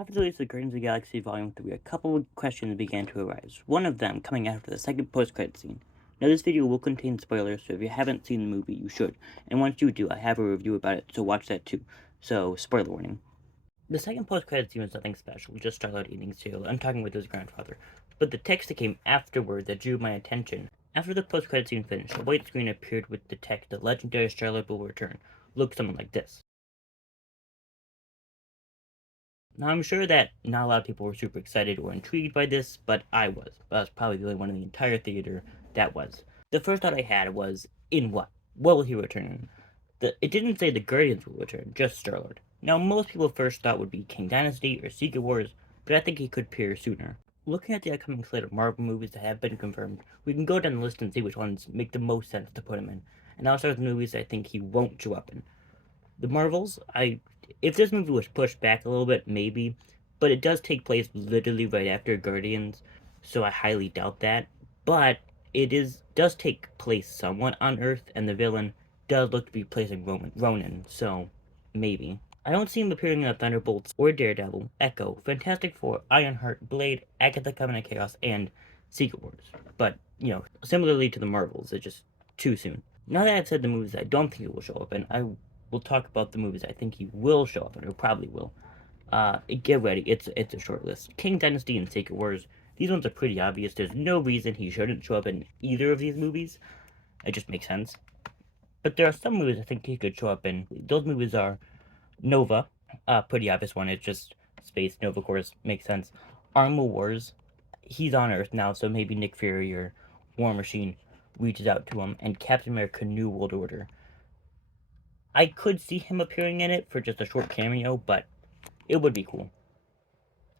After the release of Guardians of the Galaxy Volume 3, a couple of questions began to arise, one of them coming after the second post-credit scene. Now this video will contain spoilers, so if you haven't seen the movie, you should. And once you do, I have a review about it, so watch that too. So, spoiler warning. The second post-credit scene was nothing special, just Star-Lord eating cereal and talking with his grandfather. But the text that came afterward that drew my attention. After the post-credit scene finished, a white screen appeared with the text, "The legendary Star-Lord will return." Looked something like this. Now, I'm sure that not a lot of people were super excited or intrigued by this, but I was. I was probably the only one in the entire theater that was. The first thought I had was, in what? What will he return in? It didn't say the Guardians will return, just Star-Lord. Now, most people first thought would be King Dynasty or Secret Wars, but I think he could appear sooner. Looking at the upcoming slate of Marvel movies that have been confirmed, we can go down the list and see which ones make the most sense to put him in. And I'll start with the movies I think he won't show up in. The Marvels, if this movie was pushed back a little bit, maybe, but it does take place literally right after Guardians, so I highly doubt that. But does take place somewhat on Earth, and the villain does look to be placing Ronan, so maybe. I don't see him appearing in the Thunderbolts or Daredevil, Echo, Fantastic Four, Ironheart, Blade, Agatha Covenant of Chaos, and Secret Wars. But, similarly to the Marvels, it's just too soon. Now that I've said the movies I don't think he will show up in, I will talk about the movies I think he will show up in, or probably will. Get ready, it's a short list. King Dynasty and Secret Wars, these ones are pretty obvious. There's no reason he shouldn't show up in either of these movies. It just makes sense. But there are some movies I think he could show up in. Those movies are Nova, pretty obvious one. It's just space. Nova, of course, makes sense. Armor Wars, he's on Earth now, so maybe Nick Fury or War Machine reaches out to him. And Captain America: New World Order. I could see him appearing in it for just a short cameo, but it would be cool.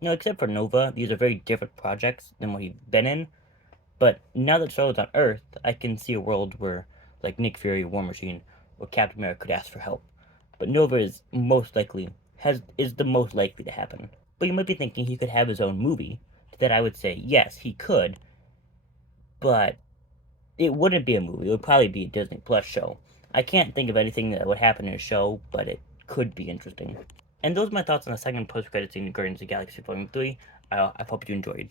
Except for Nova, these are very different projects than what he's been in. But now that Star-Lord's on Earth, I can see a world where, like Nick Fury, War Machine, or Captain America could ask for help. But Nova is the most likely to happen. But you might be thinking he could have his own movie. To that I would say, yes, he could, but it wouldn't be a movie. It would probably be a Disney Plus show. I can't think of anything that would happen in a show, but it could be interesting. And those are my thoughts on the second post-credit scene in Guardians of the Galaxy Volume 3. I hope you enjoyed.